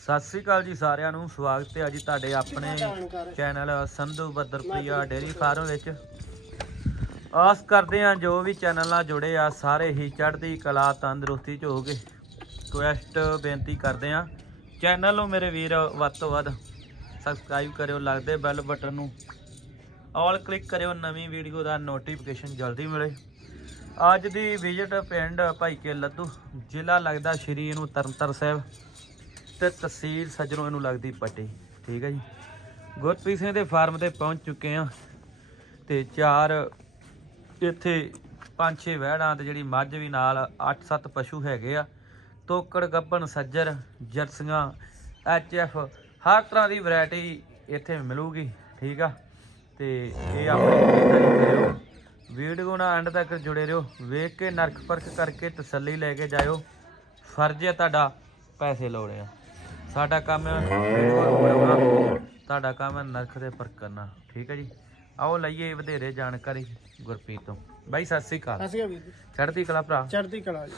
ਸਤਿ ਸ੍ਰੀ ਅਕਾਲ ਜੀ ਸਾਰਿਆਂ ਨੂੰ, ਸਵਾਗਤ ਹੈ ਜੀ ਤੁਹਾਡੇ ਆਪਣੇ channel Sandhu Badarpriya dairy farm ਵਿੱਚ। ਆਸ ਕਰਦੇ ਹਾਂ ਜੋ ਵੀ ਚੈਨਲ ਨਾਲ ਜੁੜੇ ਆ, ਸਾਰੇ ਹੀ ਚੜ੍ਹਦੀ ਕਲਾ, ਤੰਦਰੁਸਤੀ ਚ ਹੋਗੇ ਕੁਐਸਟ ਬੇਨਤੀ ਕਰਦੇ ਹਾਂ। ਚੈਨਲ ਨੂੰ ਮੇਰੇ ਵੀਰ, ਵੱਧ ਤੋਂ ਵੱਧ ਸਬਸਕ੍ਰਾਈਬ ਕਰਿਓ, ਲੱਗਦੇ ਬੈਲ ਬਟਨ ਨੂੰ ਆਲ ਕਲਿੱਕ ਕਰਿਓ, ਨਵੀਂ ਵੀਡੀਓ ਦਾ ਨੋਟੀਫਿਕੇਸ਼ਨ ਜਲਦੀ ਮਿਲੇ। ਅੱਜ ਦੀ ਵਿਜ਼ਿਟ ਪਿੰਡ ਭਾਈਕੇ ਲੱਦੂ, ਜ਼ਿਲ੍ਹਾ ਲੱਗਦਾ ਸ਼੍ਰੀ ਨੂੰ ਤਰਨਤਾਰਨ ਸਾਹਿਬ। ਤੇ ਤਹਿਸੀਲ ਸਜਰੋਂ ਇਹਨੂੰ ਲੱਗਦੀ ਪੱਟੀ ਠੀਕ ਹੈ ਜੀ। ਗੁਰਪ੍ਰੀਤ ਸਿੰਘ ਦੇ ਫਾਰਮ ਤੇ ਪਹੁੰਚ ਚੁੱਕੇ ਆ ਤੇ ਚਾਰ ਇੱਥੇ ਪੰਜ ਛੇ ਵਹਿੜਾਂ ਤੇ ਜਿਹੜੀ ਮੱਝ ਵੀ ਨਾਲ 8-7 ਪਸ਼ੂ ਹੈਗੇ ਆ। ਤੋਕੜ ਗੱਬਣ ਸੱਜਰ, ਜਰਸੀਆਂ ਐਚਐਫ ਹਰ ਤਰ੍ਹਾਂ ਦੀ ਵੈਰਾਈਟੀ ਇੱਥੇ ਮਿਲੂਗੀ। ਠੀਕ ਆ। ਤੇ ਇਹ ਆਪਣੀ ਵੀਡੀਓ ਨਾਲ ਐਂਡ ਤੱਕ ਜੁੜੇ ਰਹੋ। ਵੇਖ ਕੇ ਨਰਕ ਪਰਖ ਕਰਕੇ ਤਸੱਲੀ ਲੈ ਕੇ ਜਾਇਓ। ਫਰਜ਼ ਹੈ ਤੁਹਾਡਾ ਪੈਸੇ ਲਾਉਣੇ ਆ ਸਾਡਾ ਕੰਮ ਹੈ ਤੁਹਾਡਾ ਕੰਮ ਹੈ ਨਰਕ ਦੇ ਪਰਖ ਕਰਨਾ ਠੀਕ ਹੈ ਜੀ? ਆਓ ਲਈਏ ਵਧੇਰੇ ਜਾਣਕਾਰੀ ਗੁਰਪ੍ਰੀਤ ਤੋਂ। ਬਾਈ ਸਤਿ ਸ੍ਰੀ ਅਕਾਲ। ਵੀਰ ਚੜ੍ਹਦੀ ਕਲਾ ਭਰਾ? ਚੜ੍ਹਦੀ ਕਲਾ ਜੀ।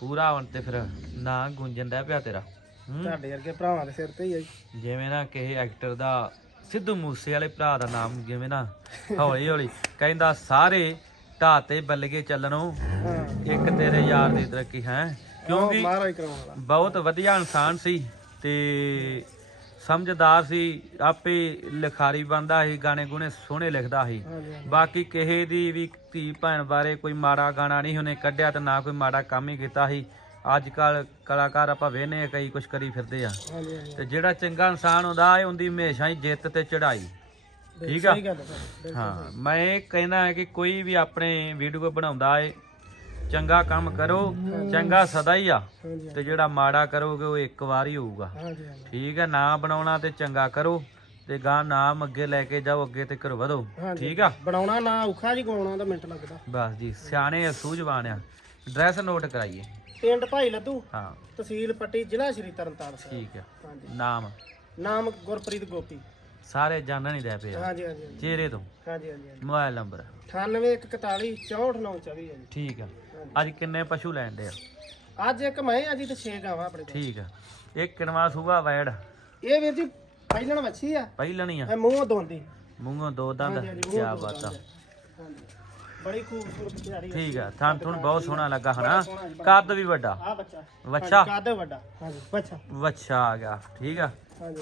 ਪੂਰਾ ਹੁਣ ਤੇ ਫਿਰ ਨਾਂ ਗੁੰਜਣ ਦਾ ਪਿਆ ਤੇਰਾ। ਹੂੰ? ਤੁਹਾਡੇ ਵਰਗੇ ਭਰਾਵਾਂ ਦੇ ਸਿਰ ਤੇ ਹੀ ਜੀ। ਜਿਵੇਂ ਨਾ ਕਿਸੇ ਐਕਟਰ ਦਾ ਸਿੱਧੂ ਮੂਸੇ ਵਾਲੇ ਭਰਾ ਦਾ ਨਾਮ ਜਿਵੇਂ ਨਾ ਹੌਲੀ ਹੌਲੀ ਕਹਿੰਦਾ ਸਾਰੇ ਢਾਹ ਤੇ ਬੱਲਗੇ ਚੱਲਣੋਂ ਹਾਂ। ਇੱਕ ਤੇਰੇ ਯਾਰ ਦੀ ਤਰੱਕੀ ਹੈ। ਕਿਉਂਕਿ ਬਹੁਤ ਵਧੀਆ ਇਨਸਾਨ ਸੀ। ਤੇ ਸਮਝਦਾਰ ਸੀ ਆਪੇ ਲਿਖਾਰੀ ਬੰਦਾ ਸੀ ਗਾਣੇ ਗੁਣੇ ਸੋਹਣੇ ਲਿਖਦਾ ਸੀ। ਬਾਕੀ ਕਿਸੇ ਦੀ ਵੀ ਧੀ ਭੈਣ ਬਾਰੇ ਕੋਈ ਮਾੜਾ ਗਾਣਾ ਨਹੀਂ ਉਹਨੇ ਕੱਢਿਆ ਤੇ ਨਾ ਕੋਈ ਮਾੜਾ ਕੰਮ ਹੀ ਕੀਤਾ ਸੀ। ਅੱਜ ਕੱਲ ਕਲਾਕਾਰ ਆਪਾਂ ਵੇਹਨੇ ਕਈ ਕੁਛ ਕਰੀ ਫਿਰਦੇ ਆ। ਤੇ ਜਿਹੜਾ ਚੰਗਾ ਇਨਸਾਨ ਹੁੰਦਾ ਹੈ ਉਹਦੀ ਹਮੇਸ਼ਾ ਹੀ ਜਿੱਤ ਤੇ ਚੜਾਈ ਠੀਕ ਆ? ਹੈ ਮੈਂ ਇਹ ਕਹਿਣਾ ਹੈ ਕਿ ਕੋਈ ਵੀ ਆਪਣੇ ਵੀਡੀਓ ਬਣਾਉਂਦਾ ਹੈ ਚੰਗਾ ਕੰਮ ਕਰੋ ਚੰਗਾ ਸਦਾ ਹੀ ਆ। ਹਾਂਜੀ। ਤੇ ਜਿਹੜਾ ਮਾੜਾ ਕਰੋਗੇ ਉਹ ਇੱਕ ਵਾਰ ਹੀ ਹੋਊਗਾ। ਹਾਂਜੀ ਹਾਂਜੀ। ਠੀਕ ਹੈ ਨਾ ਬਣਾਉਣਾ ਤੇ ਚੰਗਾ ਕਰੋ ਤੇ ਗਾਂ ਨਾਮ ਅੱਗੇ ਲੈ ਕੇ ਜਾਓ ਅੱਗੇ ਤੇ ਕਰੋ ਵਧੋ। ਹਾਂਜੀ। ਠੀਕ ਆ? ਬਣਾਉਣਾ ਨਾ ਔਖਾ ਜੀ ਗਾਉਣਾ ਤਾਂ ਮਿੰਟ ਲੱਗਦਾ। ਬਸ ਜੀ ਸਿਆਣੇ ਆ ਸੂਝਵਾਨ ਆ। ਐਡਰੈਸ ਨੋਟ ਕਰਾਈਏ। ਪਿੰਡ ਭਾਈ ਲੱਦੂ ਹਾਂ। ਤਹਿਸੀਲ ਪੱਟੀ ਜ਼ਿਲ੍ਹਾ ਸ਼੍ਰੀ ਤਰਨਤਾਰਨ ਸਾਹਿਬ। ਠੀਕ ਆ। ਹਾਂਜੀ। ਨਾਮ। ਨਾਮ ਗੁਰਪ੍ਰੀਤ ਗੋਪੀ। ਸਾਰੇ ਜਾਣਨ ਹੀ ਦੇ ਪਏ ਆ। ਹਾਂਜੀ ਹਾਂਜੀ ਹਾਂਜੀ। ਚਿਹਰੇ ਤੋਂ। ਹਾਂਜੀ ਹਾਂਜੀ ਹਾਂਜੀ। Mobile number. 9841 64924 ਹੈ ਜੀ। ਠੀਕ ਆ। ਅੱਜ ਕਿੰਨੇ ਪਸ਼ੂ ਲੈਣ ਦੇ ਆ? ਅੱਜ ਇੱਕ ਮੈਂ ਆ ਜੀ ਤੇ 6 ਗਾਵਾਂ ਆਪਣੇ ਕੋਲ। ਠੀਕ ਆ। ਇੱਕ ਕਿਨਵਾ ਸੂਗਾ ਵੈੜ। ਇਹ ਵੀਰ ਜੀ ਪਹਿਲਣ ਵੱਛੀ ਆ। ਪਹਿਲਣ ਆ। ਇਹ ਮੂੰਹ ਦੋਂਦੀ ਮੂੰਹੋਂ ਦੋ ਦੰਦ। ਹਾਂਜੀ, ਹਾਂਜੀ, ਕੀ ਮੂੰਹੋਂ ਦੋ ਬਾਤ ਆ। ਦੰਦ। ਹਾਂਜੀ। ਬੜੀ ਖੂਬਸੂਰਤ ਪਿਆਰੀ ਠੀਕ ਆ। ਥਾਂ ਥੁਣ ਬਹੁਤ ਸੋਹਣਾ ਲੱਗਾ ਹਨਾ। ਕੱਦ ਵੀ ਵੱਡਾ। ਆ ਬੱਚਾ। ਵੱਛਾ। ਕਾਦ ਵੱਡਾ। ਹਾਂਜੀ ਬੱਚਾ। ਵੱਛਾ ਆ ਗਿਆ। ਠੀਕ ਆ।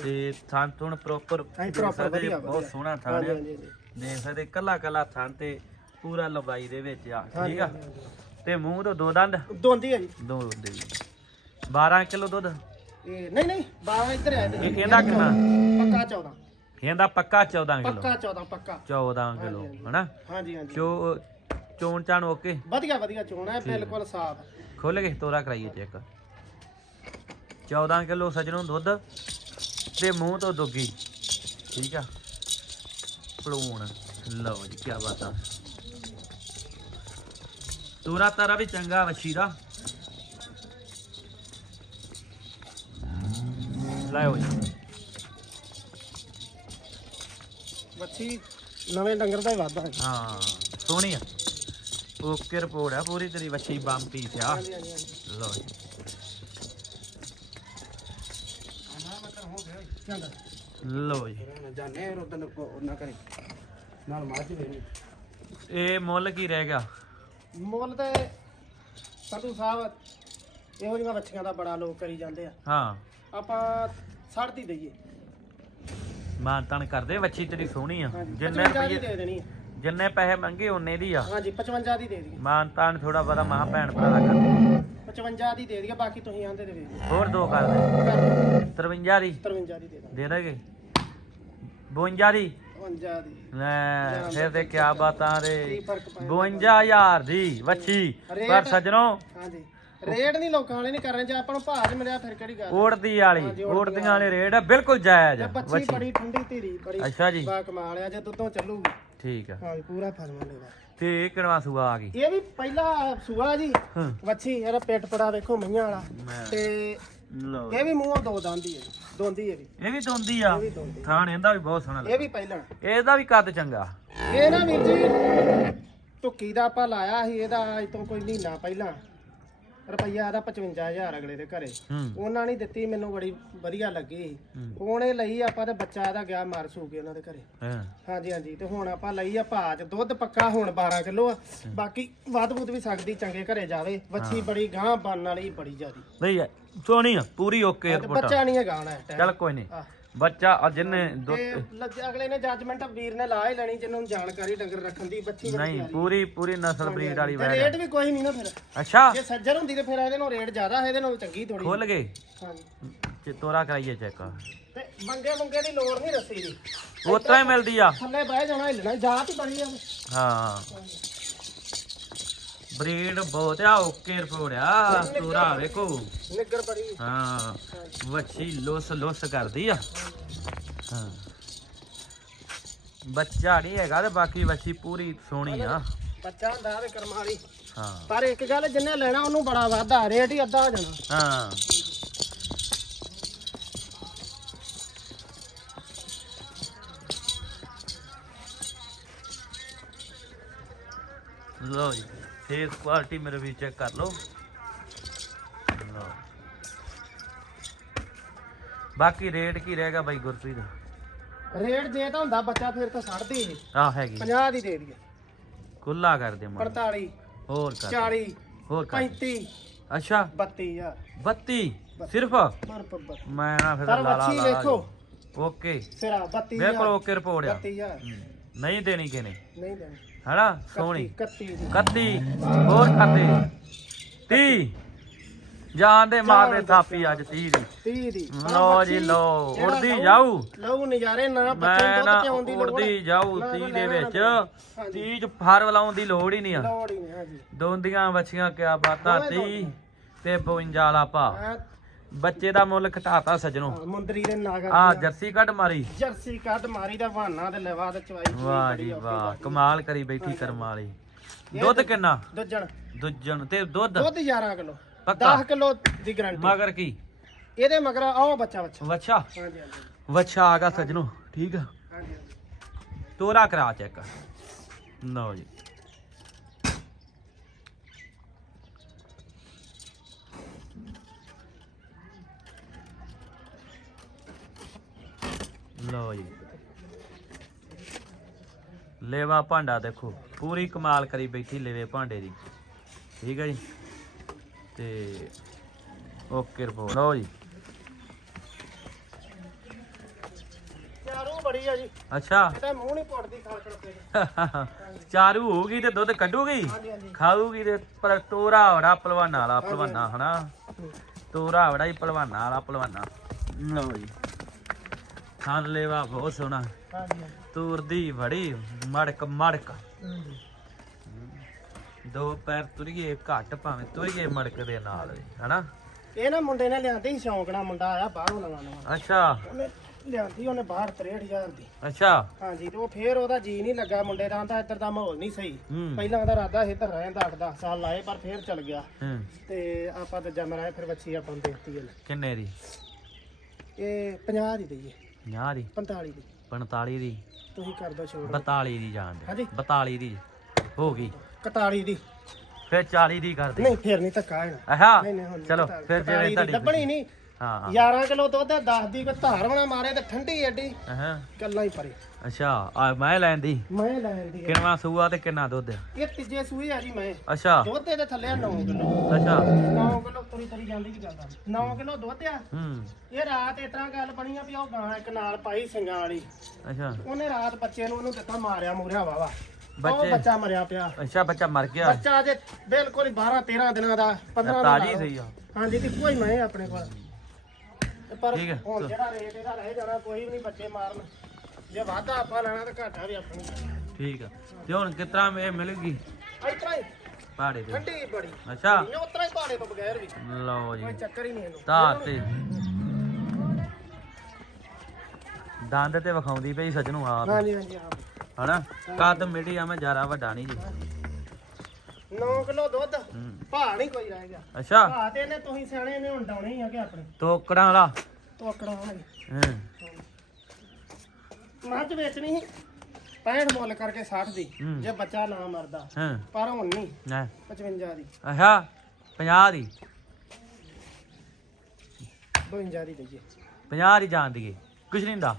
ਤੇ ਥਾਂ ਥੁਣ ਪ੍ਰੋਪਰ ਬਹੁਤ। ਸੋਹਣਾ ਥਾਂ ਆ। ਦੇਖ ਸਕਦੇ ਕੱਲਾ ਕੱਲਾ ਥਾਂ ਤੇ ਪੂਰਾ ਲੰਬਾਈ ਦੇ ਵਿੱਚ ਆ ਠੀਕ ਆ। ਤੇ ਮੂੰਹ ਤੋਂ ਦੋ ਦੰਦ? ਦੋਂਦੀ ਹੈ ਜੀ। ਦੋ ਦੇ 12 ਕਿਲੋ ਦੁੱਧ? ਇਹ ਨਹੀਂ ਨਹੀਂ 12 ਇੱਧਰ ਆ ਇਹ ਇਹਦਾ ਕਿੰਨਾ? ਪੱਕਾ 14 ਇਹਦਾ ਪੱਕਾ 14 ਕਿਲੋ। ਪੱਕਾ 14 ਪੱਕਾ। 14 ਕਿਲੋ। ਹਨਾ? ਹਾਂਜੀ ਹਾਂਜੀ। ਚੋ ਚੋਣ ਚਾਣ ਓਕੇ? ਵਧੀਆ ਵਧੀਆ ਚੋਣਾ ਹੈ ਬਿਲਕੁਲ ਸਾਫ਼ ਖੁੱਲ ਕੇ ਤੋਰਾ ਕਰਾਈਏ ਚੈੱਕ। 14 ਕਿਲੋ ਸਜਣੋਂ ਦੁੱਧ। ਤੇ ਮੂੰਹ ਤੋਂ ਦੁੱਗੀ। ਠੀਕ ਆ? ਪਲੂਣ ਲਓ ਜੀ ਕੀ ਬਾਤ ਆ। ਤੋਰਾ ਤਾਰਾ ਵੀ ਚੰਗਾ ਵੱਛੀ ਦਾ ਲਾਓ ਜੀ। ਬੱਚੀ ਨਵੇਂ ਡੰਗਰ ਦਾ ਹੀ ਵਾਧਾ ਹੈ। ਹਾਂ ਸੋਹਣੀ ਆ। ਓਕੇ ਰਿਪੋਰਟ ਆ ਪੂਰੀ ਤੇਰੀ ਵੱਛੀ ਬੰਮ ਪੀਸ ਆ। ਹਾਂਜੀ ਹਾਂਜੀ ਹਾਂਜੀ। ਲਓ ਜੀ। ਲਓ ਜੀ। ਜਾਣੇ ਰੋਦਨ ਨਾ ਕਰੇ ਨਾਲ ਮਾਝ ਲੈਣੀ ਇਹ ਮੁੱਲ ਕੀ ਰਹਿ ਗਿਆ? ਮੁੱਲ ਤੇ ਸੰਧੂ ਸਾਹਿਬ ਇਹੋ ਜਿਹੀਆਂ ਬੱਚੀਆਂ ਦਾ ਬੜਾ ਲੋਕ ਕਰੀ ਜਾਂਦੇ ਆ। ਹਾਂ। ਆਪਾਂ ਸੜਤੀ ਦਈਏ। ਮਾਨ ਤਾਨ ਕਰਦੇ ਵੱਛੀ ਤੇਰੀ ਸੋਹਣੀ ਆ। ਜਿੰਨੇ 55 ਦੀ ਰੁਪਈਏ ਦੇ ਦੇਣੀ ਹੈ। ਜਿੰਨੇ ਪੈਸੇ ਮੰਗੇ ਉਹਨੇ ਦੀ ਆ। ਹਾਂਜੀ 55 ਦੀ ਦੇ ਦਈਏ ਮਾਨ ਤਾਨ ਥੋੜਾ ਬੜਾ ਮਾਂ ਭੈਣ ਭਰਾ ਦਾ ਕਰ। 55 ਦੀ ਦੇ ਦਈਏ ਬਾਕੀ ਤੁਸੀਂ ਆਂਦੇ ਦੇ ਵੇਚ ਹੋਰ ਦੋ ਕਰ ਦੇ। ਕਰ ਦਿਓ। 53 ਦੀ। 53 ਦੀ ਦੇ ਦਾਂ ਦੇ ਦਾਂਗੇ। 52 ਦੀ। 52 ਦੀ। ਲੈ ਫਿਰ ਤੇ ਕੀ ਬਾਤਾਂ ਕੀ ਰੇ। ਫ਼ਰਕ ਪੈ 52000 ਦੀ ਵੱਛੀ। ਪਰ ਸਜਣੋ। ਹਾਂਜੀ। ਰੇਟ ਨਹੀਂ ਲੋਕਾਂ ਵਾਲੇ ਨਹੀਂ ਕਰਨੇ ਜੇ ਆਪਾਂ ਨੂੰ ਭਾਅ 'ਚ ਮਿਲਿਆ ਫਿਰ ਕਿਹੜੀ ਗੱਲ ਓੜਦੀ ਵਾਲੀ ਓੜਦੀਆਂ ਵਾਲੇ ਰੇਟ ਬਿਲਕੁਲ ਜਾਇਜ਼ ਬੱਚੀ ਬੜੀ ਠੰਡੀ ਧੀਰੀ ਬੜੀ ਅੱਛਾ ਜੀ। ਬਾ ਕਮਾਲ ਆ ਜੇ ਦੁੱਧੋਂ ਚੱਲੂਗੀ। ਠੀਕ ਆ। ਹਾਂਜੀ ਪੂਰਾ ਫਸਮਾ ਲੈਦਾ ਤੇ ਇਹ ਕਿਣਵਾ ਸੂਆ ਆ ਗਈ? ਇਹ ਵੀ ਪਹਿਲਾ ਸੂਆ ਜੀ। ਹਾਂ। ਵੱਛੀ ਇਹਦਾ ਪੇਟ ਪੜਾ ਵੇਖੋ ਮਈਆਂ ਵਾਲਾ। ਮੈਂ ਤੇ ਲਓ ਇਹ ਵੀ ਮੂੰਹੋਂ ਦੋ ਦੰਦੀ ਹੈ ਦੋਂਦੀ ਹੈ ਵੀ ਇਹ ਵੀ ਦੋਂਦੀ ਆ? ਇਹ ਵੀ ਦੋਂਦੀ ਥਾਣ ਇਹਦਾ ਵੀ ਬਹੁਤ ਸੋਹਣਾ ਇਹ ਵੀ ਪਹਿਲਾਂ। ਇਹਦਾ ਵੀ ਕੱਦ ਚੰਗਾ। ਇਹ ਨਾ ਵੀਰ ਜੀ ਟੁੱਕੀ ਦਾ ਆਪਾਂ ਲਾਇਆ ਸੀ ਇਹਦਾ ਅੱਜ ਤੋਂ ਕੋਈ ਮਹੀਨਾ ਪਹਿਲਾਂ। ਰੁਪਈਆ ਦਾ 55000 ਅਗਲੇ ਦੇ ਘਰੇ। ਉਹਨਾਂ ਨੇ ਦਿੱਤੀ ਮੈਨੂੰ ਬੜੀ ਵਧੀਆ ਲੱਗੀ। ਹੁਣ ਇਹ ਲਈ ਆਪਾਂ ਤੇ ਬੱਚਾ ਇਹਦਾ ਗਿਆ ਮਾਰ ਸੂ ਕੇ ਉਹਨਾਂ ਦੇ ਘਰੇ। ਹਾਂ। ਹਾਂਜੀ ਹਾਂਜੀ ਤੇ ਹੁਣ ਆਪਾਂ ਲਈ ਆ ਭਾਜ ਦੁੱਧ ਪੱਕਾ ਹੁਣ 12 ਕਿਲੋ ਆ। ਬਾਕੀ ਵੱਧ ਬੁੱਧ ਵੀ ਸਕਦੀ ਚੰਗੇ ਘਰੇ ਜਾਵੇ। ਵੱਛੀ ਬੜੀ ਗਾਂ ਬਣਨ ਵਾਲੀ ਬੜੀ ਜ਼ਿਆਦੀ। ਨਹੀਂ ਸੋਹਣੀ ਆ ਪੂਰੀ ਓਕੇ ਰਿਪੋਰਟ ਬੱਚਾ ਨਹੀਂ ਹੈਗਾ ਹੁਣ। ਚੱਲ ਕੋਈ ਨਹੀਂ। ਬੱਚਾ ਆ ਜਿੰਨੇ ਦੁੱਧ ਤੇ ਲੱਜ- ਅਗਲੇ ਨੇ ਜੱਜਮੈਂਟ ਵੀਰ ਨੇ ਲਾ ਹੀ ਲੈਣੀ ਜਿਹਨੂੰ ਜਾਣਕਾਰੀ ਡੰਗਰ ਰੱਖਣ ਦੀ ਬੱਚੀ ਬੜੀ ਨਹੀਂ। ਪੂਰੀ ਪੂਰੀ ਨਸਲ ਬਰੀਡ ਵਾਲੀ ਤੇ ਵੈੜ ਰੇਟ ਵੀ ਕੋਈ ਨਹੀਂ ਨਾ ਫਿਰ। ਅੱਛਾ। ਜੇ ਸੱਜਰ ਹੁੰਦੀ ਤੇ ਫਿਰ ਇਹਦੇ ਨਾਲ ਰੇਟ ਜ਼ਿਆਦਾ ਇਹਦੇ ਨਾਲ ਚੰਗੀ ਥੋੜੀ ਖੁੱਲ ਗਏ? ਹਾਂਜੀ। ਚ- ਤੋਰਾ ਕਰਾਈਏ ਚੈੱਕ ਤੇ ਬੰਗੇ ਬੰਗੇ ਦੀ ਲੋੜ ਨਹੀਂ ਰੱਸੀ ਦੀ। ਉਤਰਾ ਹੀ ਮਿਲਦੀ ਆ। ਥੱਲੇ ਬਹਿ ਜਾਣਾ ਹਿੱਲਣਾ ਜਾਤ ਹੀ ਬੜੀ ਆ। ਹਾਂ। ਬਰੀਡ ਬਹੁਤ ਆ ਓਕੇ ਰਿਪੋਰਟ ਆ ਤੋਰਾ ਵੇਖੋ। ਨਿੱਗਰ ਬੜੀ। ਹਾਂ ਵੱਛੀ ਲੋਸ ਲੋਸ ਕਰਦੀ ਆ। ਹਾਂ। ਬੱਚਾ ਨਹੀਂ ਹੈਗਾ ਤੇ ਬਾਕੀ ਵੱਛੀ ਪੂਰੀ ਸੋਹਣੀ ਆ। ਬੱਚਾ ਹੁੰਦਾ ਤੇ ਕਰਮ ਵਾਲੀ। ਹਾਂ। ਪਰ ਇੱਕ ਗੱਲ ਜਿੰਨੇ ਲੈਣਾ ਉਹਨੂੰ ਬੜਾ ਵਾਧਾ ਰੇਟ ਹੀ ਅੱਧਾ ਹੋ ਜਾਣਾ। ਹਾਂ। ਲੋ ਜੀ। ਫੇਸ ਕੁਆਲਿਟੀ ਮੇਰੇ ਵੀ ਚੈੱਕ ਕਰ ਲਓ। ਲਓ। ਬਾਕੀ ਰੇਟ ਕੀ ਰਹੇਗਾ ਬਾਈ ਗੁਰਪ੍ਰੀਤ? ਰੇਟ ਜੇ ਤਾਂ ਹੁੰਦਾ ਬੱਚਾ ਫਿਰ ਤਾਂ ਛੱਡਦੀ ਸੀ ਆ ਹੈਗੀ। 50 ਦੀ ਦੇ ਦਈਏ। ਖੁੱਲਾ ਕਰ ਦੇ ਮਨ 45 ਹੋਰ ਕਰ 40 ਹੋਰ ਕਰ 35 ਅੱਛਾ। 32000 32 ਸਿਰਫ? ਪਰ ਪਰ ਮੈਂ ਨਾ ਫਿਰ ਲਾ ਲਾ ਲਾ ਵੇਖੋ। ਓਕੇ। ਸਿਰਾ 32000 ਬਿਲਕੁਲ ਓਕੇ ਰਿਪੋਰਟ ਆ। 32000 ਹਮ, ਨਹੀਂ ਦੇਣੀ ਕਿਨੇ ਨਹੀਂ ਦੇਣੀ। ਹੈਨਾ? ਸੋਹਣੀ। 31 ਦੀ 31 ਹੋਰ ਕਰਦੇ 30 ਜਾਨ ਦੇ ਮਾਰਦੇ ਥਾਪੀ ਅੱਜ 30 ਦੀ। 30 ਦੀ। ਲੋ ਜੀ ਲੋ ਉੜਦੀ ਜਾਊ। ਲਹੂ ਨਜ਼ਾਰੇ ਨਾ ਬੱਚੇ ਦੁੱਧ ਪਿਆਉਣ ਦੀ ਲੋੜ। ਉੜਦੀ ਜਾਊ ਨਾ, 30 ਨਾ, ਦੇ ਵਿੱਚ। ਨਾ, ਹਾਂਜੀ। 30 ਚ ਫਰ ਵਲਾਉਣ ਦੀ ਲੋੜ ਹੀ ਨਹੀਂ ਆ। ਲੋੜ ਹੀ ਨਹੀਂ ਹਾਂਜੀ। ਦੋਂਦੀਆਂ ਵੱਛੀਆਂ ਕਿਆ ਬਾਤਾਂ ਦੋਵੇਂ 30 ਤੇ 52 ਵਾਲਾ ਭਾ। ਆਹ, ਬੱਚੇ ਦਾ ਮੁੱਲ ਘਟਾਤਾ ਸਜਣੋ। ਮੁੰਦਰੀ ਦੇ ਨਾਗਰ ਆ ਜਰਸੀ ਕੱਢ ਮਾਰੀ। ਜਰਸੀ ਕੱਢ ਮਾਰੀ ਦਾ ਬਹਾਨਾ ਤੇ ਲਵਾ ਤੇ ਚਵਾਈ ਵਾਹ ਜੀ ਵਾਹ। ਕਮਾਲ ਕਰੀ ਬੈਠੀ ਕਰਮ ਵਾਲੀ। ਦੁੱਧ ਕਿੰਨਾ? ਦੁੱਜਣ। ਦੁੱਜਣ ਤੇ ਦੁੱਧ? ਦੁੱਧ 11 ਕਿਲੋ। ਪੱਕਾ? 10 ਕਿਲੋ ਦੀ ਗਰੰਟੀ ਮਗਰ ਕੀ? ਇਹਦੇ ਮਗਰ ਆਓ ਬੱਚਾ ਬੱਚਾ। ਵੱਛਾ? ਹਾਂਜੀ ਹਾਂਜੀ। ਵੱਛਾ ਆ ਗਿਆ ਸਜਣੋ ਠੀਕ ਆ? ਹਾਂਜੀ। ਤੋਰਾ ਕਰਾ ਚੈੱਕ। ਲਓ ਜੀ। ਲਓ ਜੀ। ਲੇਵਾ ਭਾਂਡਾ ਦੇਖੋ ਪੂਰੀ ਕਮਾਲ ਕਰੀ ਬੈਠੀ ਲੇਵੇ ਭਾਂਡੇ ਦੀ। ਠੀਕ ਹੈ ਜੀ? ਤੇ ਓਕੇ ਰਿਪੋਰਟ। ਲਓ ਜੀ। ਚਾਰੂ ਬੜੀ ਆ ਜੀ। ਅੱਛਾ। ਇਹਦਾ ਮੂੰਹ ਨਹੀਂ ਪੁੱਟਦੀ ਖਾਲ ਕੇ। ਚਾਰੂ ਹੋਊਗੀ ਤੇ ਦੁੱਧ ਕੱਢੂਗੀ? ਖਾਊਗੀ ਤੇ ਪਰ ਤੋਰਾ ਵੜਾ ਪਹਿਲਵਾਨਾਂ ਵਾਲਾ ਪਹਿਲਵਾਨਾ ਹਨਾ? ਤੋਰਾ ਵੜਾ ਹੀ ਪਹਿਲਵਾਨਾਂ ਵਾਲਾ ਪਹਿਲਵਾਨਾ ਲਓ ਜੀ। ਖਾਨ ਲੈਵਾ ਬਹੁਤ ਸੋਹਣਾ। ਹਾਂਜੀ ਤੁਰਦੀ ਵੜੀ ਮੜਕ ਮੜਕ। ਹਾਂਜੀ। ਦੋ ਪੈਰ ਤੁਰੀਏ ਘੱਟ ਭਾਵੇਂ ਤੁਰੀਏ ਮੜਕ ਦੇ ਨਾਲ ਵੀ, ਹਨਾ? ਇਹ ਨਾ ਮੁੰਡੇ ਨੇ ਲਿਆਂਦੀ ਸੀ ਸ਼ੌਂਕ ਨਾਲ ਮੁੰਡਾ ਆਇਆ ਬਾਹਰੋਂ ਨਵਾਂ ਨਵਾਂ। ਅੱਛਾ। ਉਹਨੇ ਲਿਆਂਦੀ ਉਹਨੇ ਬਾਹਰ 63000 ਦੀ। ਅੱਛਾ। ਹਾਂਜੀ ਤੇ ਉਹ ਫੇਰ ਉਹਦਾ ਜੀ ਨਹੀਂ ਲੱਗਾ ਮੁੰਡੇ ਦਾ ਆਂਦਾ ਇੱਧਰ ਦਾ ਮਾਹੌਲ ਨਹੀਂ ਸਹੀ। ਹੂੰ। ਪਹਿਲਾਂ ਉਹਦਾ ਇਰਾਦਾ ਸੀ ਇੱਧਰ ਰਹਿਣ ਦਾ 8-10 ਸਾਲ ਲਾਏ ਪਰ ਫੇਰ ਚਲ ਗਿਆ। ਹੂੰ। ਤੇ ਆਪਾਂ ਤੇ ਜਮ ਰਹੇ ਫਿਰ ਬੱਚੀ ਆਪਾਂ ਨੂੰ ਦੇਤੀ ਕਿੰਨੇ ਦੀ? ਇਹ 50 ਦੀ ਦਈਏ। 50 ਦੀ? 45 ਦੀ। 45 ਦੀ। ਤੁਸੀਂ ਕਰ ਦੋ ਛੋੜ। 42 ਦੀ ਜਾਣ ਦੇ ਹਾਂਜੀ। 42 ਦੀ ਹੋ ਗਈ। 41 ਦੀ। ਫਿਰ 40 ਦੀ ਕਰ ਦੇ। ਨਹੀਂ ਫੇਰ ਨਹੀਂ ਧੱਕਾ ਹੈਗਾ। ਆਹਾ ਨਹੀਂ ਨਹੀਂ ਹੁਣ ਚਲੋ ਫਿਰ ਜਿਵੇਂ ਤੁਹਾਡੀ ਲੱਭਣੀ ਨਹੀਂ। ਹਾਂ ਹਾਂ। 11 ਕਿਲੋ ਦੁੱਧ 10 ਦੀ ਕੋ ਧਾਰ ਬਣਾ ਮਾਰੇ ਤੇ ਠੰਡੀ ਐਡੀ। ਹਾਂ ਕੱਲਾ ਹੀ ਪਰੇ। ਅੱਛਾ ਆ ਮੈਂ ਲੈਣ ਦੀ? ਮੈਂ ਲੈਣ ਦੀ। ਕਿੰਨਵਾ ਸੂਆ ਤੇ ਕਿੰਨਾ ਦੁੱਧ ਇਹ ਤੀਜੇ ਸੂਈ ਆ ਜੀ ਮੈਂ। ਅੱਛਾ। ਦੁੱਧ ਦੇ ਥੱਲੇ 9 ਕਿਲੋ। ਅੱਛਾ। 9 ਕਿਲੋ ਤੁਰੀ ਤੁਰੀ ਜਾਂਦੀ ਕੀ ਗੱਲ ਆ। 9 ਕਿਲੋ ਦੁੱਧ ਆ। ਹੂੰ। ਇਹ ਰਾਤ ਇਸ ਤਰ੍ਹਾਂ ਗੱਲ ਬਣੀ ਆ ਵੀ ਉਹ ਗਾਂ ਇੱਕ ਨਾਲ ਪਾਈ ਸਿੰਘਾਂ ਵਾਲੀ। ਅੱਛਾ। ਉਹਨੇ ਰਾਤ ਬੱਚੇ ਨੂੰ ਉਹਨੂੰ ਦਿੱਤਾ ਮਾਰਿਆ ਮੂਰਿਆ ਵਾਵਾ ਬੱਚੇ? ਬੱਚਾ ਮਰਿਆ ਪਿਆ। ਅੱਛਾ ਬੱਚਾ ਮਰ ਗਿਆ? ਬੱਚਾ ਅਜੇ ਬਿਲਕੁਲ ਹੀ 12 13 ਦਿਨਾਂ ਦਾ 15 ਦਾ। ਤਾਜੀ। ਸਹੀ ਆ। ਹਾਂਜੀ ਤੇ ਕੋਈ ਮੈਂ ਆਪਣੇ ਕੋਲ। ਤੇ ਪਰ ਠੀਕ ਹੈ, ਹੁਣ ਚਲੋ। ਜਿਹੜਾ ਰੇਟ ਇਹਦਾ ਰਹਿ ਜਾਣਾ ਕੋਈ ਵੀ ਨਹੀਂ ਬੱਚੇ ਮਾਰਨ। ਜੇ ਵਾਧਾ ਆਪਾਂ ਲੈਣਾ ਤਾਂ ਘਾਟਾ ਵੀ ਆਪਣੀ। ਠੀਕ ਆ। ਤੇ ਹੁਣ ਕਿਤਰਾ ਇਹ ਮਿਲੂਗੀ? ਇਤਰਾ ਹੀ। ਪਹਾੜੇ ਤੇ। ਠੰਡੀ ਬੜੀ। ਅੱਛਾ। ਇਹ ਉਤਰਾ ਹੀ ਪਹਾੜੇ ਤੋਂ ਬਗੈਰ ਵੀ। ਲਓ ਜੀ। ਕੋਈ ਚੱਕਰ ਹੀ ਨਹੀਂ ਇਹਨੂੰ। ਧਾਰ ਤੇ। ਦੰਦ ਤੇ ਵਿਖਾਉਂਦੀ ਪਈ ਸੱਜਣੂ ਆਪ। ਹਾਂਜੀ ਹਾਂਜੀ ਹਾਂ ਹਨਾ? ਕੱਦ ਮੀਡੀਅਮ ਹੈ ਜ਼ਿਆਦਾ ਵੱਡਾ ਨਹੀਂ ਜੀ। 9 ਕਿਲੋ ਦੁੱਧ। ਭਾਅ ਨਹੀਂ ਕੋਈ ਰਹਿ ਗਿਆ। ਅੱਛਾ। ਭਾਅ ਤੇ ਇਹਨੇ ਤੁਸੀਂ ਸਿਆਣੇ ਨੇ ਹੁਣ ਡਾਉਣੇ ਹੀ ਆ ਕਿ ਆਪਣੇ। ਤੋਕੜਾਂ ਵਾਲਾ। ਤੋਕੜਾ ਹੋਣਗੇ ਹੂੰ। ਮੱਝ ਵੇਚਣੀ ਸੀ 65 ਮੁੱਲ ਕਰਕੇ 60 ਦੀ ਹੂੰ। ਜੇ ਬੱਚਾ ਨਾ ਮਰਦਾ। ਹਾਂ। ਪਰ ਹੁਣ ਨਹੀਂ ਨਾ 55 ਦੀ। ਅੱਛਾ 50 ਦੀ। 52 ਦੀ ਦਈਏ। 50 ਦੀ ਜਾਣ ਦੀਏ ਕੁਛ ਨਹੀਂ ਹੁੰਦਾ।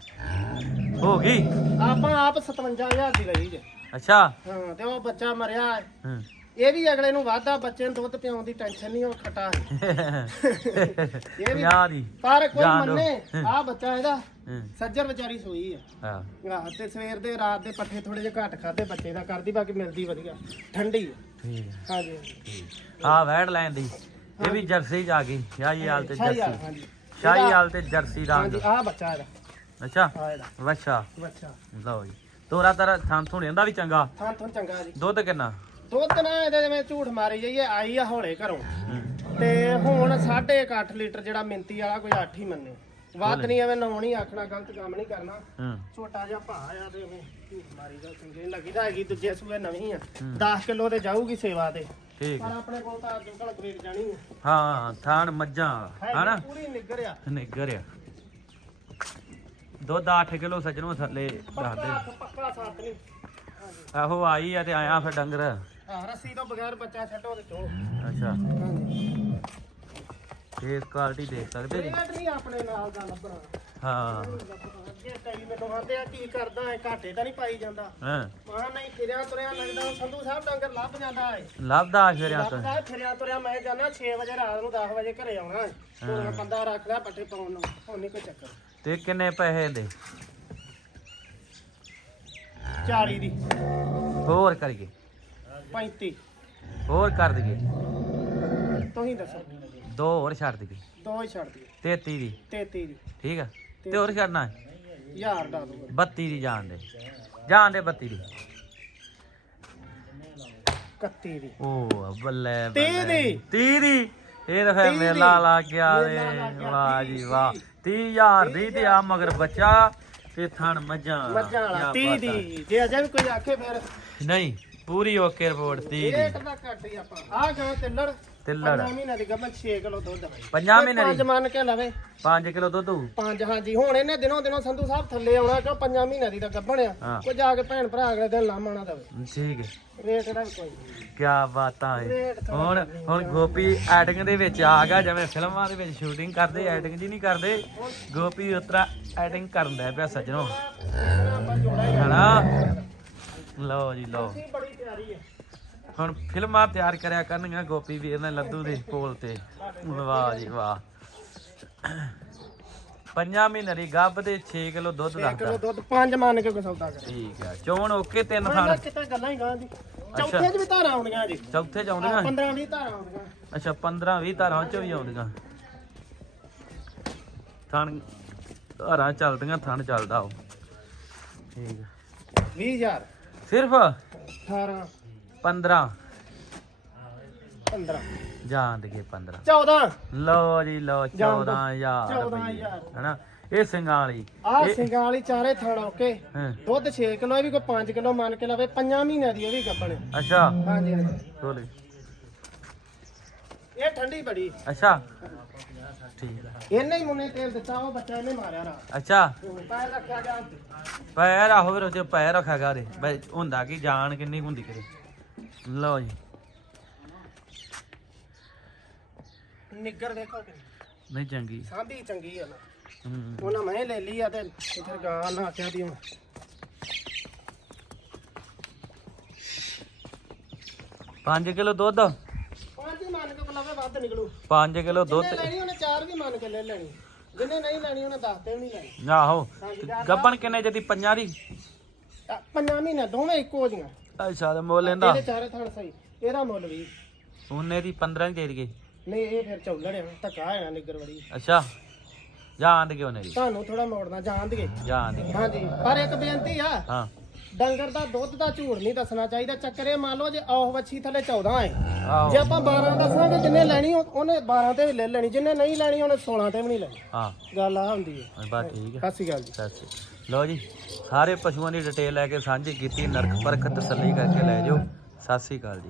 ਹੋ ਗਈ। ਆਪਾਂ ਆਪ 57000 ਦੀ ਲਈ ਜੇ। ਅੱਛਾ। ਹਾਂ ਤੇ ਉਹ ਬੱਚਾ ਮਰਿਆ। ਹੈ। ਹੂੰ ਇਹ ਵੀ ਅਗਲੇ ਨੂੰ ਵਾਧਾ ਬੱਚੇ ਨੂੰ ਦੁੱਧ ਪਿਆਉਣ ਦੀ ਟੈਨਸ਼ਨ ਨਹੀਂ ਉਹ ਖਟਾ ਹੈ। ਇਹ ਵੀ 50 ਦੀ। ਪਰ ਕੋਈ ਜਾਣ ਦਿਓ। ਮੰਨੇ ਆ ਬੱਚਾ ਇਹਦਾ ਹੂੰ। ਸੱਜਰ ਵਿਚਾਰੀ ਸੋਈ ਆ। ਹਾਂ। ਆਹ ਤੇ ਸਵੇਰ ਦੇ ਰਾਤ ਦੇ ਪੱਠੇ ਥੋੜੇ ਜਿਹਾ ਘੱਟ ਖਾਦੇ ਬੱਚੇ ਦਾ ਕਰਦੀ ਬਾਕੀ ਮਿਲਦੀ ਵਧੀਆ। ਠੰਡੀ ਆ। ਠੀਕ ਹੈ ਹਾਂਜੀ। ਆ ਵੈੜ ਲੈਣ ਦੀ। ਇਹ ਵੀ ਜਰਸੀ ਚ ਆ ਗਈ ਸ਼ਾਹੀ ਹਾਲ ਤੇ ਸ਼ਾਹੀ ਹਾਲ, ਜਰਸੀ। ਹਾਂਜੀ। ਸ਼ਾਹੀ ਹਾਲ ਤੇ ਜਰਸੀ ਰੰਗ ਹਾਂਜੀ ਆ ਬੱਚਾ ਇਹਦਾ। ਅੱਛਾ। ਆ ਇਹਦਾ। ਵੱਛਾ। ਬੱਚਾ ਲਓ ਜੀ। ਤੋਰਾ ਤਰ ਥਾਂ ਥੁਣੇ ਦਾ ਵੀ ਚੰਗਾ। ਥਾਂ ਤੋਂ ਚੰਗਾ ਜੀ। ਦੁੱਧ ਕਿੰਨਾ? ਦੁੱਧ ਨਾ ਇਹਦੇ ਜਿਵੇਂ ਝੂਠ ਮਾਰੀ ਜਾਈਏ ਆਈ ਆ ਹੌਲੇ ਘਰੋਂ। ਤੇ ਹੁਣ 8.5 ਲੀਟਰ ਜਿਹੜਾ ਮਿੰਤੀ ਵਾਲਾ ਕੋਈ 8 ਹੀ ਮੰਨੇ। ਵੱਧ ਨਹੀਂ ਐਵੇਂ ਨੌ ਨਹੀਂ ਆਖਣਾ ਗਲਤ ਕੰਮ ਨਹੀਂ ਕਰਨਾ। ਹੂੰ। ਛੋਟਾ ਜਿਹਾ ਭਾ ਆ ਤੇ ਐਵੇਂ ਝੂਠ ਮਾਰੀ ਦਾ ਚੰਗੇ ਲੱਗੀਦਾ ਹੈਗੀ ਦੂਜੇ ਸੂਏ ਨਵੀਂ ਆ। ਹੂੰ। 10 ਕਿਲੋ ਤੇ ਜਾਊਗੀ ਸੇਵਾ ਤੇ। ਠੀਕ ਪਰ। ਆਪਣੇ ਕੋਲ ਤਾਂ ਅੱਜ ਕੱਲ ਗ੍ਰੇਡ ਜਾਣੀ ਹੈ ਹਾਂ ਥਾਣ ਮੱਝਾਂ ਹਨਾ? ਪੂਰੀ ਨਿੱਗਰ ਆ ਨਿੱਗਰ ਆ ਦੁੱਧ 8 ਕਿਲੋ ਸੱਜਣੋਂ ਥੱਲੇ ਦੱਸਦੇ ਪੱਕਾ ਸਾਥ ਨਹੀਂ। ਹਾਂਜੀ ਆਹੋ ਆਈ ਆ ਤੇ ਆਇਆ ਫਿਰ ਡੰਗਰ। ਹਾਂ ਰੱਸੀ ਤੋਂ ਬਗੈਰ ਬੱਚਾ ਛੱਡੋ ਤੇ ਚੋ। ਅੱਛਾ। ਹਾਂਜੀ। ਫੇਸ ਕੁਆਲਿਟੀ ਦੇਖ ਸਕਦੇ ਜੀ? ਰੇਟ ਨਹੀਂ ਆਪਣੇ ਨਾਲ ਦਾ ਲੱਭਣਾ। ਹਾਂ। ਅੱਗੇ ਕਈ ਮੈਨੂੰ ਆਂਦੇ ਆ ਕੀ ਕਰਦਾ ਹੈ ਘਾਟੇ ਤਾਂ ਨਹੀਂ ਪਾਈ ਜਾਂਦਾ। ਹਾਂ। ਮਾਂ ਨਹੀਂ ਫਿਰਿਆ ਤੁਰਿਆ ਲੱਗਦਾ ਉਹ ਸੰਧੂ ਸਾਹਿਬ ਡੰਗਰ ਲੱਭ ਜਾਂਦਾ ਹੈ ਲੱਭਦਾ ਫਿਰਿਆ ਤਾਂ। ਲੱਭਦਾ ਹੈ, ਫਿਰਿਆ ਤੁਰਿਆ ਮੈਂ ਜਾਣਾ 6 ਵਜੇ ਰਾਤ ਨੂੰ 10 ਵਜੇ ਘਰੇ ਆਉਣਾ ਹੈ। ਹੁਣ ਮੈਂ ਬੰਦਾ ਰੱਖ ਲਿਆ ਪੱਠੇ ਪਾਉਣ ਨੂੰ ਹੁਣ ਨਹੀਂ ਕੋਈ ਚੱਕਰ। ਤੇ ਕਿੰਨੇ ਪੈਸੇ ਦੇ? 40 ਦੀ। ਹੋਰ ਕਰੀਏ। 35 ਹੋਰ ਕਰ ਦਈਏ। ਤੁਸੀਂ ਦੱਸੋ। ਦੋ ਹੋਰ ਛੱਡ ਦਈਏ। ਦੋ ਹੀ ਛੱਡ ਦਿਓ 33 ਦੀ। 33 ਦੀ। ਠੀਕ ਆ। ਤੇ ਹੋਰ ਛੱਡਣਾ ਹੈ? ਹਜ਼ਾਰ ਦਾ ਦੋ 32 ਦੀ ਜਾਣ ਦੇ। ਜਾਣ ਦੇ 32 ਦੀ। 31 ਦੀ। ਓ ਬੱਲੇ ਬੱਲੇ। ਦੀ। 30 ਦੀ। ਇਹ ਤਾਂ ਫਿਰ ਮੇਲਾ। ਲੱਗ ਗਿਆ ਮੇਲਾ ਵੇ ਲੱਗ ਗਿਆ, ਵਾਹ ਜੀ ਦੀ। ਵਾਹ। 30000 ਦੀ ਤੇ ਆ ਮਗਰ ਬੱਚਾ ਤੇ ਥਣ ਮੱਝਾਂ। ਮੱਝਾਂ ਵਾਲਾ। ਕਿਆ 30 ਬਾਤ ਆ। ਦੀ ਜੇ ਅਜੇ ਵੀ ਕੋਈ ਆਖੇ ਫਿਰ। ਨਹੀਂ। ਪੂਰੀ ਓਕੇ ਰਿਪੋਰਟ 30 ਰੇਟ ਦੀ ਘੱਟ ਹੀ ਆਪਾਂ। ਆ ਗਾਂ ਤਿੱਲੜ ਤਿੱਲੜ। ਪੰਜਾਂ ਮਹੀਨਿਆਂ ਦੀ ਗੱਭਣ 6 ਕਿਲੋ ਦੁੱਧ ਹੈ ਪੰਜਾਂ ਮਹੀਨੇ ਪੰਜ ਦੀ ਮੰਨ ਕੇ ਲਵੇ। 5 ਕਿਲੋ ਦੁੱਧ ਹੋਊ। ਪੰਜ ਹਾਂਜੀ। ਹੁਣ ਇਹਨੇ ਦਿਨੋਂ ਦਿਨੋਂ ਸੰਧੂ ਸਾਹਿਬ ਥੱਲੇ ਆਉਣਾ ਕਿਉਂ? ਪੰਜਾਂ ਮਹੀਨਿਆਂ ਦੀ ਤਾਂ ਗੱਭਣ ਆ ਹਾਂ। ਕੋਈ ਜਾ ਕੇ ਭੈਣ ਭਰਾ ਅਗਲੇ ਦਿਨ ਲਾਮਣਾ ਦਵੇ। ਠੀਕ ਹੈ। ਰੇਟ ਦਾ ਵੀ ਕੋਈ ਨਹੀਂ। ਕੀ ਬਾਤਾਂ ਥੋੜ੍ਹਾ ਹੁਣ ਹੁਣ ਗੋਪੀ ਐਡਿੰਗ ਦੇ ਵਿੱਚ ਆ ਗਿਆ ਜਿਵੇਂ ਫਿਲਮਾਂ ਦੇ ਵਿੱਚ ਸ਼ੂਟਿੰਗ ਕਰਦੇ ਐਡਿੰਗ ਜੀ ਨਹੀਂ ਕਰਦੇ। ਗੋਪੀ ਉਤਰਾ ਐਡਿੰਗ ਕਰਨ ਦਾ ਪਿਆ ਸੱਜਣੋ। ਆਪਾਂ ਜੋੜਾ ਹੀ ਹਨਾ? ਲਓ ਜੀ ਲਓ। ਅਸੀਂ ਬੜੀ ਤਿਆਰੀ ਹੈ ਹੁਣ ਫਿਲਮਾਂ ਤਿਆਰ ਕਰਿਆ ਕਰਨਗੀਆਂ ਗੋਪੀ ਵੀਰ ਨੇ ਲੱਡੂ ਦੇ ਕੋਲ ਤੇ। ਵਾਹ ਜੀ ਵਾਹ। ਪੰਜਾਂ ਮਹੀਨੇ ਦੀ ਗੱਭ ਦੇ 6 ਕਿਲੋ ਦੁੱਧ 6 ਕਿਲੋ ਦੁੱਧ ਪੰਜ ਮੰਨ ਕੇ ਸੌਦਾ ਕਰ। ਠੀਕ ਹੈ ਚੋਣ ਓਕੇ ਤਿੰਨ ਥਾਣ। ਕਿਤੇ ਗੱਲਾਂ ਹੀ ਗਾਂ ਦੀ। ਚੌਥੇ 'ਚ ਵੀ ਧਾਰਾਂ ਆਉਂਦੀਆਂ ਜੀ। ਚੌਥੇ ਚ ਆਉਂਦੀਆਂ 15 20 ਧਾਰਾਂ ਆਉਂਦੀਆਂ ਅੱਛਾ 15 20 ਧਾਰਾਂ ਚ ਵੀ ਆਉਂਦੀਆਂ ਥਣ ਧਾਰਾਂ ਚੱਲਦੀਆਂ ਥਣ ਚੱਲਦਾ ਉਹ। ਠੀਕ ਹੈ 20000 ਸਿਰਫ 18 15 15 ਜਾਣ ਦੇ 15 14 ਲਓ ਜੀ ਲਓ ਜਾਣ ਦਿਓ। 14000 14,000 ਰੁਪਏ ਹਨਾ? ਇਹ ਸਿੰਘਾਂ ਵਾਲੀ। ਆਹ ਇਹ- ਸਿੰਘਾਂ ਵਾਲੀ ਚਾਰੇ ਥਾਣਾ ਓਕੇ? ਦੁੱਧ 6 ਕਿਲੋ ਇਹ ਵੀ ਕੋਈ 5 ਕਿਲੋ ਮੰਨ ਕੇ ਲਵੇ 5 ਮਹੀਨਿਆਂ ਦੀ ਉਹ ਵੀ ਗੱਭਣ ਹੈ। ਅੱਛਾ। ਹਾਂਜੀ ਹਾਂਜੀ। ਬੋਲੇ ਇਹ ਠੰਡੀ ਬੜੀ। ਅੱਛਾ। ਠੀਕ ਹੈ ਇਹਨੇ ਹੀ ਮੁੰਨੇ ਤੇਲ ਦਿੱਤਾ ਉਹ ਬੱਚਾ ਇਹਨੇ ਮਾਰਿਆ ਰਾ ਅੱਛਾ। ਪੈਰ ਰੱਖਿਆ ਗਿਆ। ਪੈਰ ਆਹੋ ਫਿਰ ਪੈਰ ਰੱਖਿਆ ਕਰੇ ਬਈ ਹੁੰਦਾ ਕੀ ਜਾਨ ਕਿੰਨੀ ਕੁ ਹੁੰਦੀ ਕਰੇ ਲਓ ਜੀ। ਨਿੱਗਰ ਦੇਖੋ ਕਿੰਨੀ। ਨਹੀਂ ਚੰਗੀ। ਸਾਂਭੀ ਚੰਗੀ ਆ ਨਾ। ਹੂੰ। ਉਹਨਾਂ ਮੈਂ ਲੈ ਲਈ ਆ ਤੇ ਫਿਰ ਗਾਂ ਨਾ ਆਖਿਆ ਦੀ ਹੁਣ। 5 ਕਿਲੋ ਦੁੱਧ? ਪੰਜ ਲਵੇ ਵੱਧ ਨਿਕਲੂ। 5 ਕਿਲੋ ਦੁੱਧ। ਲੈਣੀ ਉਹਨੇ ਚਾਰ ਵੀ ਮੰਨ ਕੇ ਲੈ ਲੈਣੀ। ਜਿਹਨੇ ਨਹੀਂ ਲੈਣੀ ਉਹਨੇ ਦੱਸ ਤੇ ਵੀ ਨਹੀਂ ਲੈਣੀ। ਆਹੋ। ਗੱਬਣ ਕਿੰਨੇ ਜਦੀ ਪੰਜਾਂ ਦੀ? ਆ, ਪੰਜਾਂ ਮਹੀਨੇ ਦੋਵੇਂ ਇੱਕੋ ਜੀਆਂ ਅੱਛਾ ਤੇ ਮੁੱਲ ਇਹਦਾ ਇਹਦੇ ਚਾਰੇ ਥਾਣ ਸਹੀ। ਇਹਦਾ ਮੁੱਲ ਵੀ। ਉਹਨੇ ਦੀ 15 ਦੀ ਦੇ ਦਈਏ। ਨਹੀਂ ਇਹ ਫਿਰ ਚੌਲੜ ਆ ਧੱਕਾ ਆ ਨਿੱਗਰ ਵੜੀ ਅੱਛਾ। ਜਾਣ ਦੇ ਉਹਨੇ ਦੀ? ਤੁਹਾਨੂੰ ਥੋੜਾ ਮੋੜਨਾ ਜਾਣ ਦੀਏ ਜਾਣ ਦੇ ਹਾਂਜੀ ਪਰ ਇੱਕ ਬੇਨਤੀ ਆ। ਹਾਂ। ਡੰਗਰ ਦਾ ਦੁੱਧ ਦਾ ਝੂਠ ਨਹੀਂ ਦੱਸਣਾ ਚਾਹੀਦਾ। ਚੱਕਰ ਇਹ ਮੰਨ ਲਓ ਜੇ ਔਹ ਵੱਛੀ ਥੱਲੇ 14 ਹੈ ਜੇ ਆਹੋ ਆਪਾਂ 12 ਦੱਸਾਂਗੇ ਜਿੰਨੇ ਲੈਣੀ ਉਹ- ਉਹਨੇ 12 ਤੇ ਵੀ ਲੈ ਲੈਣੀ ਜਿੰਨੇ ਨਹੀਂ ਲੈਣੀ ਉਹਨੇ 16 ਤੇ ਵੀ ਨਹੀਂ ਲੈਣੀ। ਹਾਂ। ਗੱਲ ਆ ਹੁੰਦੀ ਹੈ ਬਸ ਠੀਕ ਹੈ। ਸਤਿ ਸ਼੍ਰੀ ਅਕਾਲ ਜੀ। ਸਤਿ ਸ਼੍ਰੀ ਅਕਾਲ। ਲਓ ਜੀ ਸਾਰੇ ਪਸ਼ੂਆਂ ਦੀ ਡਿਟੇਲ ਲੈ ਕੇ ਸਾਂਝੀ ਕੀਤੀ ਨਰਕ ਪਰਖ ਤਸੱਲੀ ਕਰਕੇ ਲੈ ਜਾਓ। ਸਤਿ ਸ੍ਰੀ ਅਕਾਲ ਜੀ।